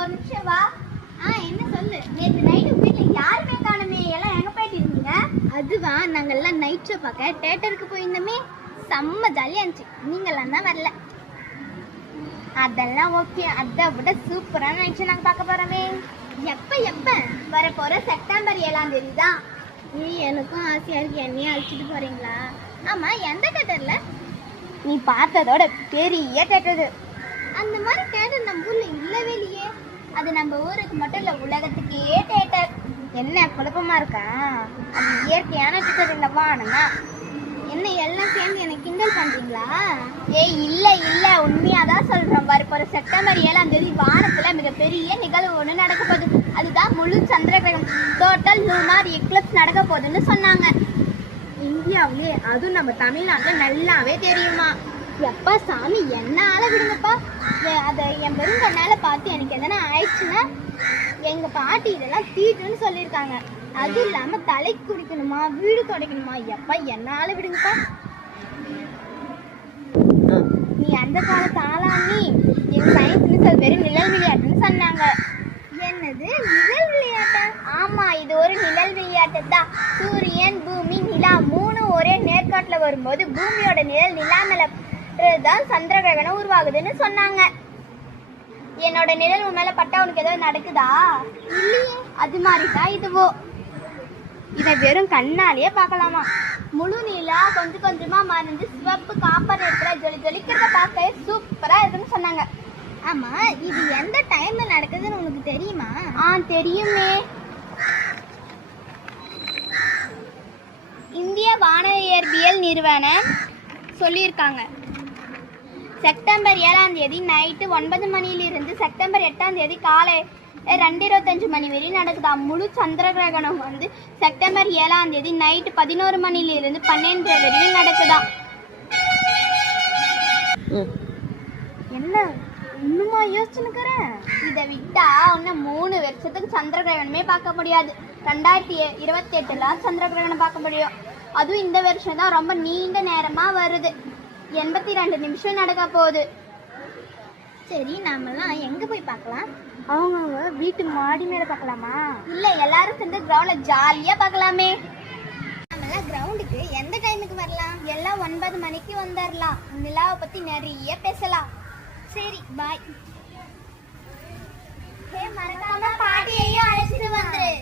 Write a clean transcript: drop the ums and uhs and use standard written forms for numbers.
ஒரு நிமிஷம் வா. என்ன சொல்லு. நேற்று நைட்டு வீட்டில் யாருமே காணுமே, எல்லாம் எங்கே போயிட்டு இருந்தீங்க? அதுவா, நாங்கள்லாம் நைட் ஷோ பார்க்க தேட்டருக்கு போயிருந்தோமே, செம்ம ஜாலியாக இருந்துச்சு. நீங்களாம் தான் வரல. அதெல்லாம் ஓகே, அதை விட சூப்பரான நைட் ஷோ நாங்கள் பார்க்க போகிறோமே. எப்போ வரப்போகிற செப்டம்பர் 7ஆம் தேதி தான். எனக்கும் ஆசையாக இருக்கு. என்னையும் அழைச்சிட்டு போகிறீங்களா? ஆமாம், எந்த தேட்டரில்? நீ பார்த்ததோட பெரிய தேட்டர். அந்த மாதிரி தேட்டர் நம்ம ஊரில் இல்லவே இல்லையே. அது நம்ம ஊருக்கு மட்டும் இல்லை, உலகத்துக்கே தேட்டர். என்ன குழப்பமா இருக்கா? அது இயற்கையான தேட்டர் இல்லவா? என்ன எல்லாம் சேர்ந்து எனக்கு கிண்டல் பண்றீங்களா? ஏய் இல்லை, உண்மையாதான் சொல்றோம். வரப்போற செப்டம்பர் 7ஆம் தேதி வானத்துல மிகப்பெரிய நிகழ்வு ஒண்ணு நடக்க போகுது. அதுதான் முழு சந்திர கிரகணம், டோட்டல் லூனார் எக்லிப்ஸ் நடக்க போகுதுன்னு சொன்னாங்க. இந்தியாவிலே, அதுவும் நம்ம தமிழ்நாட்டுல நல்லாவே தெரியுமா? எப்பா சாமி, என்ன ஆள விடுங்கப்பா. அதை என் பெருங்கண்ணால பார்த்து எனக்கு எதனா ஆயிடுச்சுன்னா எங்க பாட்டி இதெல்லாம் தீட்டுன்னு சொல்லியிருக்காங்க. அது இல்லாம தலைக்கு குடிக்கணுமா, வீடு துடைக்கணுமா? எப்பா என்ன ஆள விடுங்கப்பா. நீ அந்த காலத்து ஆளாமி. எங்க சயின்ஸ் மிஸ் வெறும் நிழல் விளையாட்டுன்னு சொன்னாங்க. என்னது நிழல் விளையாட்டா? ஆமா, இது ஒரு நிழல் விளையாட்டு தான். சூரியன், பூமி, நிலா மூணு ஒரே நேர்காட்டுல வரும்போது பூமியோட நிழல் நிலா மேல தான் சந்திர கிரகணம் உருவாகுதுன்னு சொன்னாங்க. என்னோட நிழல் உன் மேல பட்டா உனக்கு ஏதாவது நடக்குதா? இல்லையே. அது மாதிரிதான் இதுவோ. இதை வெறும் கண்ணாலேயே பார்க்கலாமா? முழு நிலா கொஞ்சம் கொஞ்சமா மறைஞ்சு சிவப்பு காப்பர் இடத்துல ஜொலிக்கிறத பார்க்க சூப்பரா இருக்குன்னு சொன்னாங்க. ஆமா, இது எந்த டைம்ல நடக்குதுன்னு உனக்கு தெரியுமா? தெரியுமே. இந்திய வானியற்பியல் நிறுவனம் சொல்லியிருக்காங்க. செப்டம்பர் 7ஆம் தேதி நைட்டு 9 மணியிலிருந்து செப்டம்பர் 8ஆம் தேதி காலை 2:25 மணி வரை நடக்குதா. முழு சந்திர கிரகணம் செப்டம்பர் 7ஆம் தேதி நைட்டு 11 மணியிலிருந்து 12 வரையும் நடக்குதா. என்ன இன்னுமா யோசிச்சுக்கிறேன்? இதை விட்டா இன்னும் 3 வருஷத்துக்கு சந்திர கிரகணமே பார்க்க முடியாது. 2028 சந்திர கிரகணம் பார்க்க முடியும். அதுவும் இந்த வருஷம் தான் ரொம்ப நீண்ட நேரமா வருது. 82 நிமிஷம் நடக்க போகுது. சரி, நாமெல்லாம் எங்க போய் பார்க்கலாம்? அவங்க வீட்டு மாடி மேல பார்க்கலாமா? இல்ல, எல்லாரும் சேர்ந்து கிரவுண்ட்ல ஜாலியா பார்க்கலாமே. நாமெல்லாம் கிரவுண்டுக்கு எந்த டைமுக்கு வரலாம்? எல்லாம் 9 மணிக்கு வந்துடலாம். நிலாவை பத்தி நிறைய பேசலாம். சரி, பாய். மறக்காம பாட்டியையும் அழைச்சிட்டு வந்துரு.